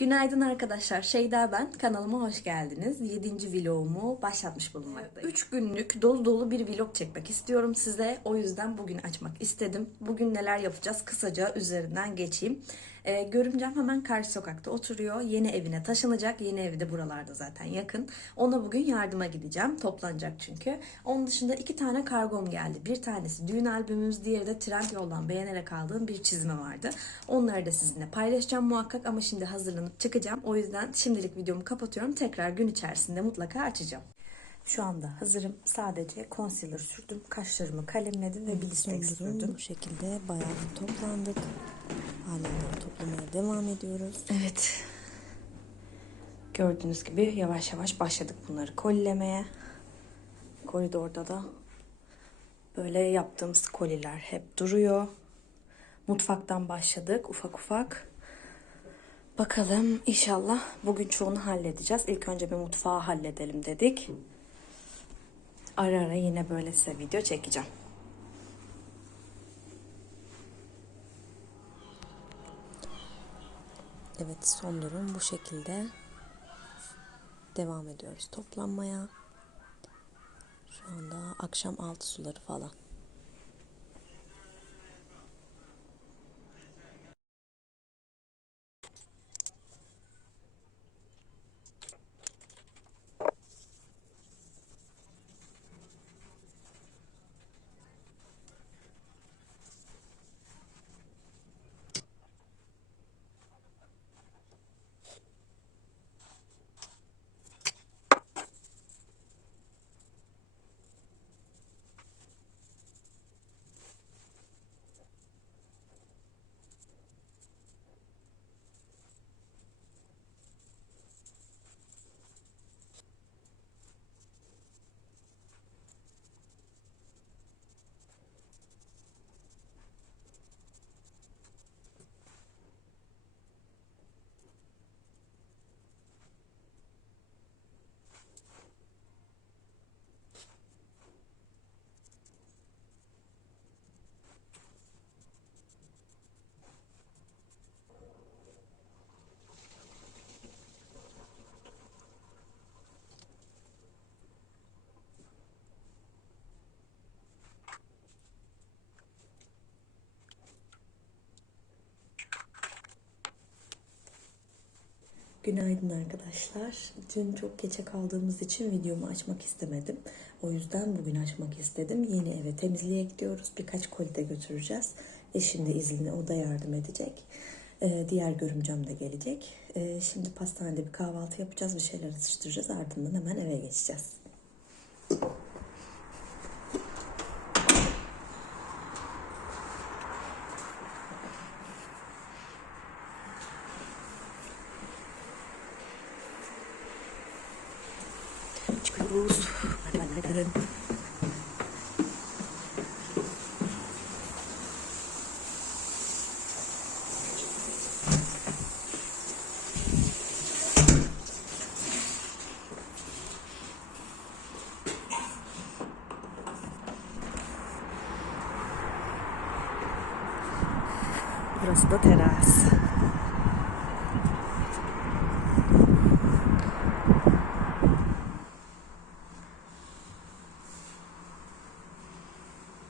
Günaydın arkadaşlar. Şeyda ben. Kanalıma hoş geldiniz. 7. vlogumu başlatmış bulunmaktayım. 3 günlük dolu dolu bir vlog çekmek istiyorum size. O yüzden bugün açmak istedim. Bugün neler yapacağız kısaca üzerinden geçeyim. Ee, görümcem hemen karşı sokakta oturuyor. Yeni evine taşınacak. Yeni evi de buralarda zaten yakın. Ona bugün yardıma gideceğim. Toplanacak çünkü. Onun dışında iki tane kargom geldi. Bir tanesi düğün albümümüz, diğeri de Trendyol'dan beğenerek aldığım bir çizme vardı. Onları da sizinle paylaşacağım muhakkak ama şimdi hazırlanıp çıkacağım. O yüzden şimdilik videomu kapatıyorum. Tekrar gün içerisinde mutlaka açacağım. Şu anda hazırım. Sadece concealer sürdüm. Kaşlarımı kalemledim ve lipstick sürdüm. Bu şekilde bayağı bir toplandık. Hala daha toplamaya devam ediyoruz. Evet. Gördüğünüz gibi yavaş yavaş başladık bunları kolilemeye. Koridorda da böyle yaptığımız koliler hep duruyor. Mutfaktan başladık ufak ufak. Bakalım inşallah bugün çoğunu halledeceğiz. İlk önce bir mutfağı halledelim dedik. Ara ara yine böyle size video çekeceğim. Evet son durum bu şekilde. Devam ediyoruz toplanmaya. Şu anda akşam altı suları falan. Günaydın arkadaşlar. Dün çok geçe kaldığımız için videomu açmak istemedim. O yüzden bugün açmak istedim. Yeni eve temizliğe gidiyoruz. Birkaç koli de götüreceğiz. Eşim de izinli. O da yardım edecek. Ee, diğer görümcem de gelecek. Ee, şimdi pastanede bir kahvaltı yapacağız. Bir şeyler atıştıracağız. Ardından hemen eve geçeceğiz. Burası da teras.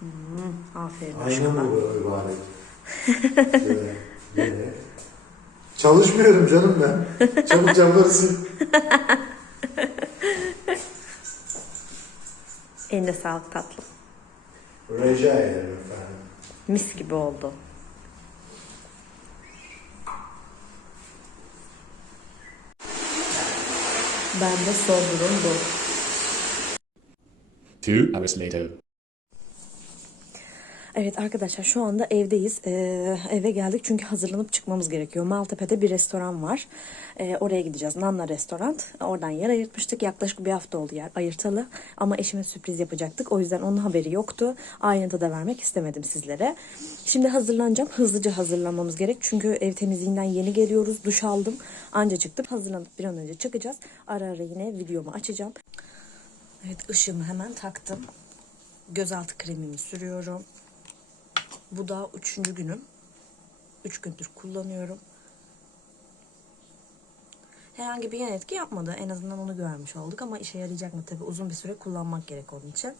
Hmm, aferin Aynen aşkına. bu. Böyle, böyle. Çalışmıyorum canım ben. Çabuk yaparsın. Eline sağlık tatlım. Rica ederim efendim. Mis gibi oldu. Ben de son durum bu. Two hours later. Evet arkadaşlar şu anda evdeyiz. Ee, eve geldik çünkü hazırlanıp çıkmamız gerekiyor. Maltepe'de bir restoran var. Ee, oraya gideceğiz. Nanna restoran. Oradan yer ayırtmıştık. Yaklaşık bir hafta oldu yer ayırtalı. Ama eşime sürpriz yapacaktık. O yüzden onun haberi yoktu. Ayrıntı da vermek istemedim sizlere. Şimdi hazırlanacağım. Hızlıca hazırlanmamız gerek. Çünkü ev temizliğinden yeni geliyoruz. Duş aldım. Anca çıktım. Hazırlanıp bir an önce çıkacağız. Ara ara yine videomu açacağım. Evet ışığımı hemen taktım. Gözaltı kremimi sürüyorum. Bu da üçüncü günüm. Üç gündür kullanıyorum. Herhangi bir yan etki yapmadı. En azından onu görmüş olduk ama işe yarayacak mı tabii uzun bir süre kullanmak gerek onun için.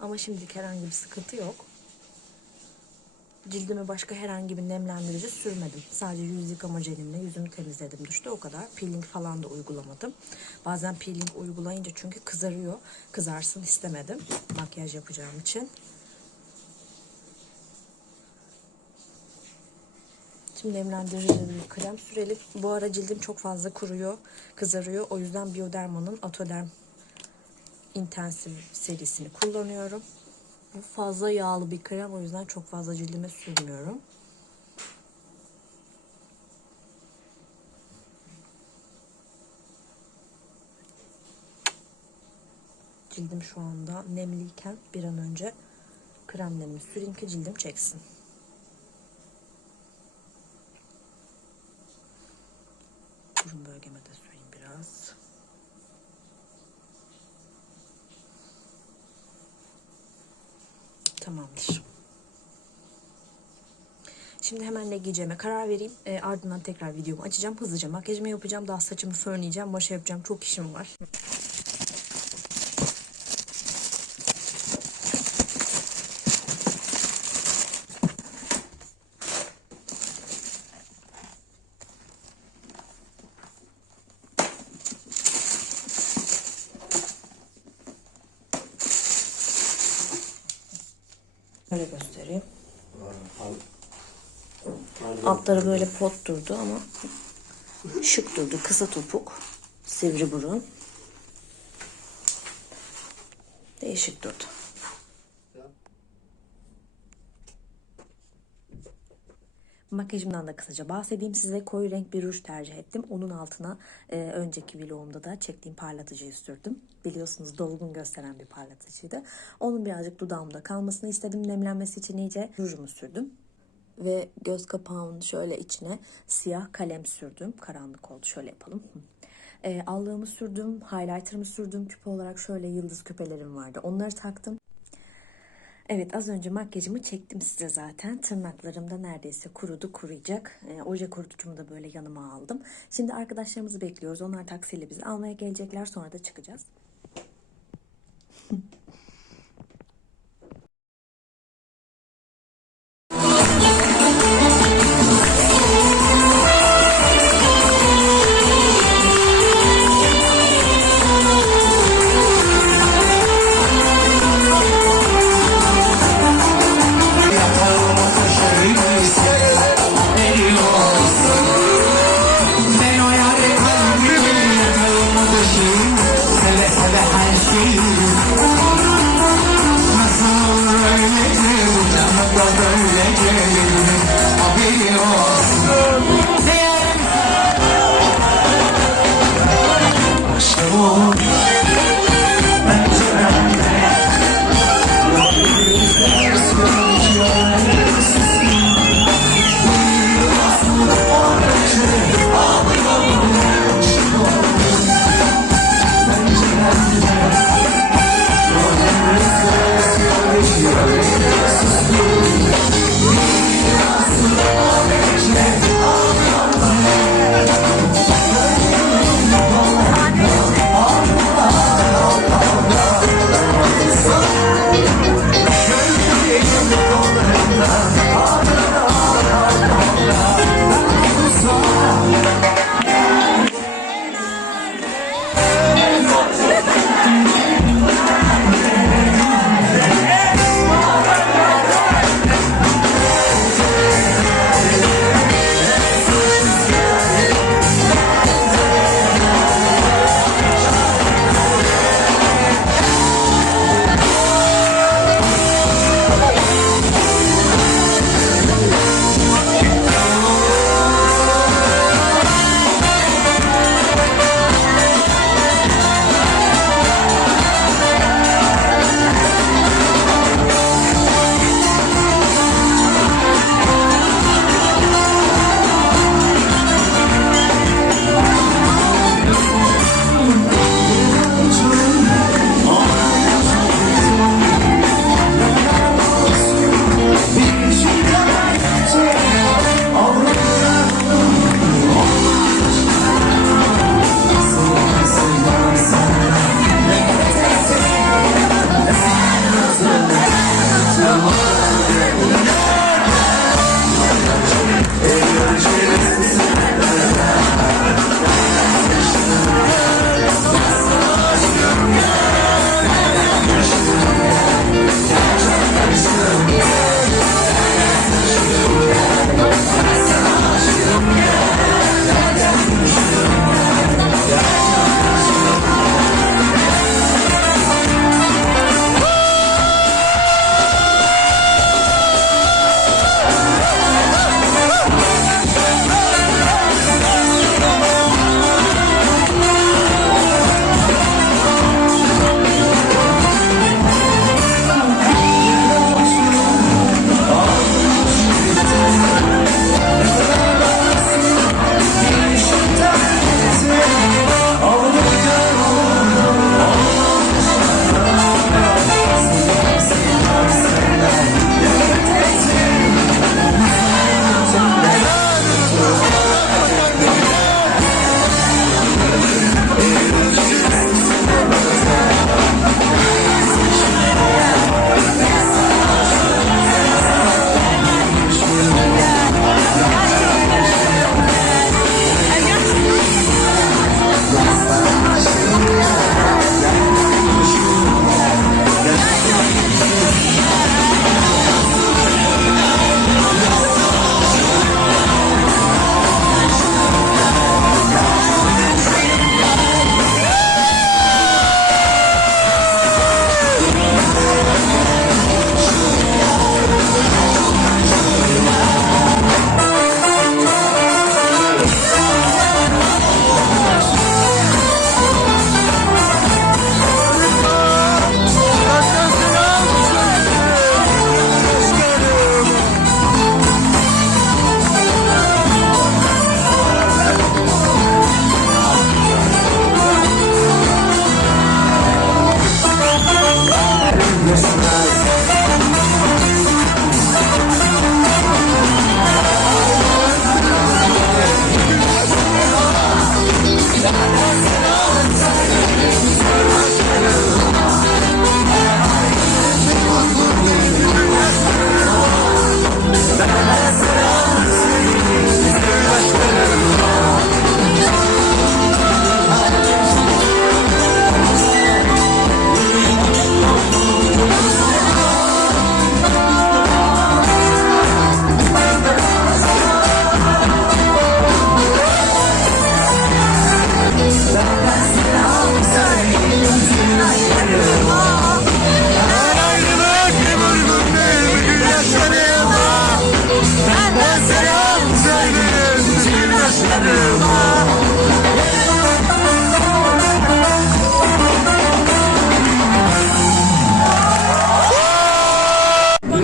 Ama şimdilik herhangi bir sıkıntı yok. Cildime başka herhangi bir nemlendirici sürmedim. Sadece yüz yıkama jelimle yüzümü temizledim duşta o kadar. Peeling falan da uygulamadım. Bazen peeling uygulayınca çünkü kızarıyor. Kızarsın istemedim makyaj yapacağım için. Şimdi nemlendirici bir krem sürelim. Bu ara cildim çok fazla kuruyor, kızarıyor. O yüzden Bioderma'nın Atoderm Intensive serisini kullanıyorum. Bu fazla yağlı bir krem o yüzden çok fazla cildime sürmüyorum. Cildim şu anda nemliyken bir an önce kremlerimi süreyim ki cildim çeksin. Burun bölgeme de süreyim biraz. Tamamdır. Şimdi hemen ne giyeceğime karar vereyim. E, ardından tekrar videomu açacağım. Hızlıca makyajımı yapacağım. Daha saçımı fönleyeceğim. Başa yapacağım. Çok işim var. Böyle göstereyim. Altları böyle pot durdu ama şık durdu. Kısa topuk, sivri burun. Değişik durdu. Makyajımdan da kısaca bahsedeyim size. Koyu renk bir ruj tercih ettim. Onun altına e, önceki vlogumda da çektiğim parlatıcıyı sürdüm. Biliyorsunuz dolgun gösteren bir parlatıcıydı. Onun birazcık dudağımda kalmasını istedim. Nemlenmesi için iyice rujumu sürdüm. Ve göz kapağımın şöyle içine siyah kalem sürdüm. Karanlık oldu. Şöyle yapalım. E, allığımı sürdüm. Highlighter'ımı sürdüm. Küpe olarak şöyle yıldız küpelerim vardı. Onları taktım. Evet az önce makyajımı çektim size zaten. Tırnaklarım da neredeyse kurudu kuruyacak. E, oje kurutucumu da böyle yanıma aldım. Şimdi arkadaşlarımızı bekliyoruz. Onlar taksiyle bizi almaya gelecekler. Sonra da çıkacağız. Seve her şeyi Nasıl bu canım da böylece Haberi olsun. Değerim Aşkım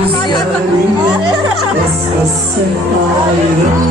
rüzgarıyla Esas sefayrım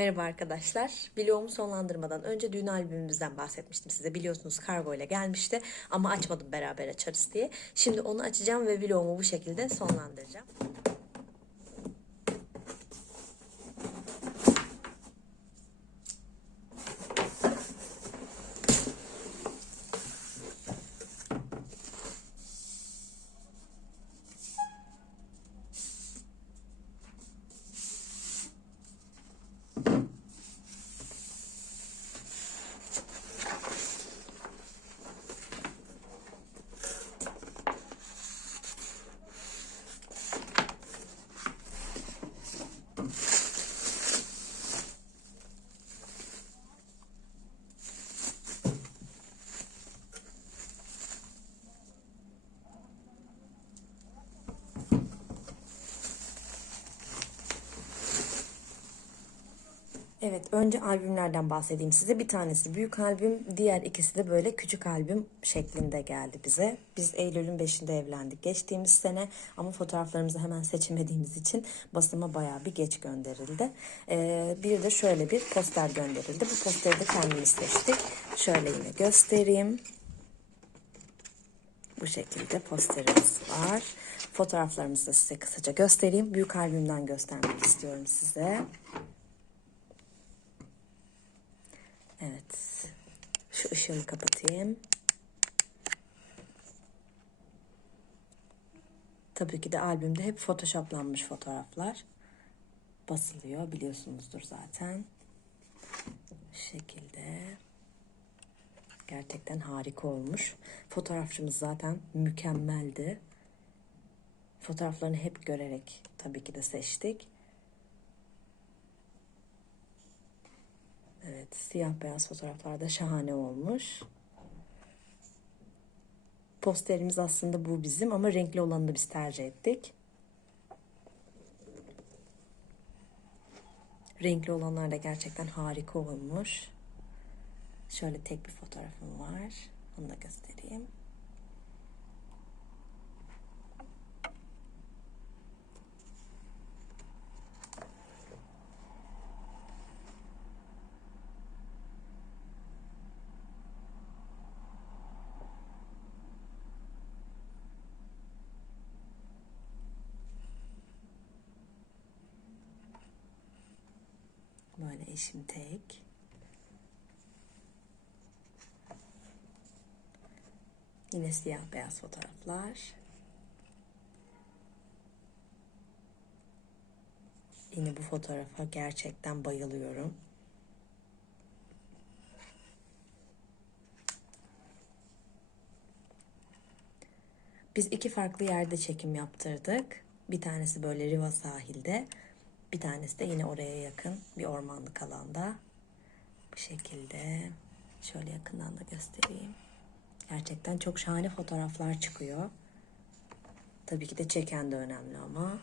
Merhaba arkadaşlar. Vlogumu sonlandırmadan önce düğün albümümüzden bahsetmiştim size. Biliyorsunuz kargo ile gelmişti ama açmadım beraber açarız diye. Şimdi onu açacağım ve vlogumu bu şekilde sonlandıracağım. Evet, önce albümlerden bahsedeyim size. Bir tanesi büyük albüm, diğer ikisi de böyle küçük albüm şeklinde geldi bize. Biz Eylül'ün 5'inde evlendik geçtiğimiz sene ama fotoğraflarımızı hemen seçemediğimiz için basıma bayağı bir geç gönderildi. Ee, bir de şöyle bir poster gönderildi. Bu posteri de kendimiz seçtik. Şöyle yine göstereyim. Bu şekilde posterimiz var. Fotoğraflarımızı da size kısaca göstereyim. Büyük albümden göstermek istiyorum size. Evet. Şu ışığımı kapatayım. Tabii ki de albümde hep photoshoplanmış fotoğraflar. Basılıyor biliyorsunuzdur zaten. Bu şekilde. Gerçekten harika olmuş. Fotoğrafçımız zaten mükemmeldi. Fotoğraflarını hep görerek tabii ki de seçtik. Evet, siyah beyaz fotoğraflarda şahane olmuş. Posterimiz aslında bu bizim ama renkli olanı da biz tercih ettik. Renkli olanlar da gerçekten harika olmuş. Şöyle tek bir fotoğrafım var. Onu da göstereyim. Böyle eşim tek. Yine siyah beyaz fotoğraflar. Yine bu fotoğrafa gerçekten bayılıyorum. Biz iki farklı yerde çekim yaptırdık. Bir tanesi böyle Riva sahilde, bir tanesi de yine oraya yakın bir ormanlık alanda. Bu şekilde. Şöyle yakından da göstereyim. Gerçekten çok şahane fotoğraflar çıkıyor. Tabii ki de çeken de önemli ama.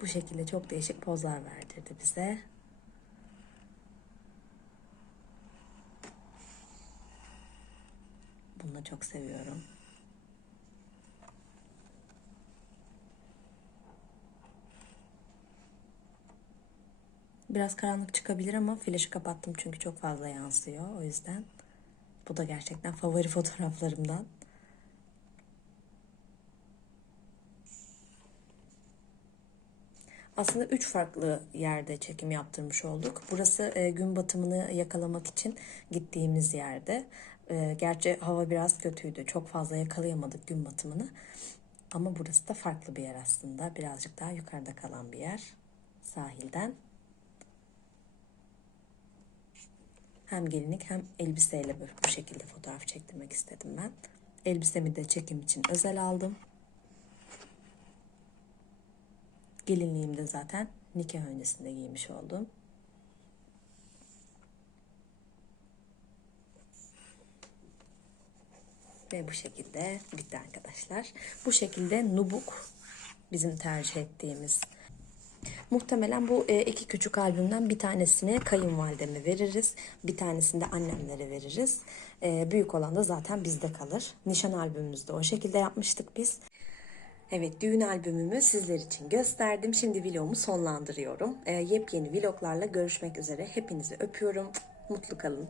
Bu şekilde çok değişik pozlar verdirdi bize. Bunu da çok seviyorum. Biraz karanlık çıkabilir ama flaşı kapattım çünkü çok fazla yansıyor. O yüzden bu da gerçekten favori fotoğraflarımdan. Aslında üç farklı yerde çekim yaptırmış olduk. Burası e, gün batımını yakalamak için gittiğimiz yerde. E, gerçi hava biraz kötüydü. Çok fazla yakalayamadık gün batımını. Ama burası da farklı bir yer aslında. Birazcık daha yukarıda kalan bir yer. Sahilden. Hem gelinlik hem elbiseyle böyle bu şekilde fotoğraf çektirmek istedim ben. Elbisemi de çekim için özel aldım. Gelinliğimi de zaten nikah öncesinde giymiş oldum. Ve bu şekilde bitti arkadaşlar. Bu şekilde nubuk bizim tercih ettiğimiz Muhtemelen bu e, iki küçük albümden bir tanesini kayınvalideme veririz. Bir tanesini de annemlere veririz. E, büyük olan da zaten bizde kalır. Nişan albümümüzde o şekilde yapmıştık biz. Evet düğün albümümü sizler için gösterdim. Şimdi vlogumu sonlandırıyorum. E, yepyeni vloglarla görüşmek üzere. Hepinizi öpüyorum. Mutlu kalın.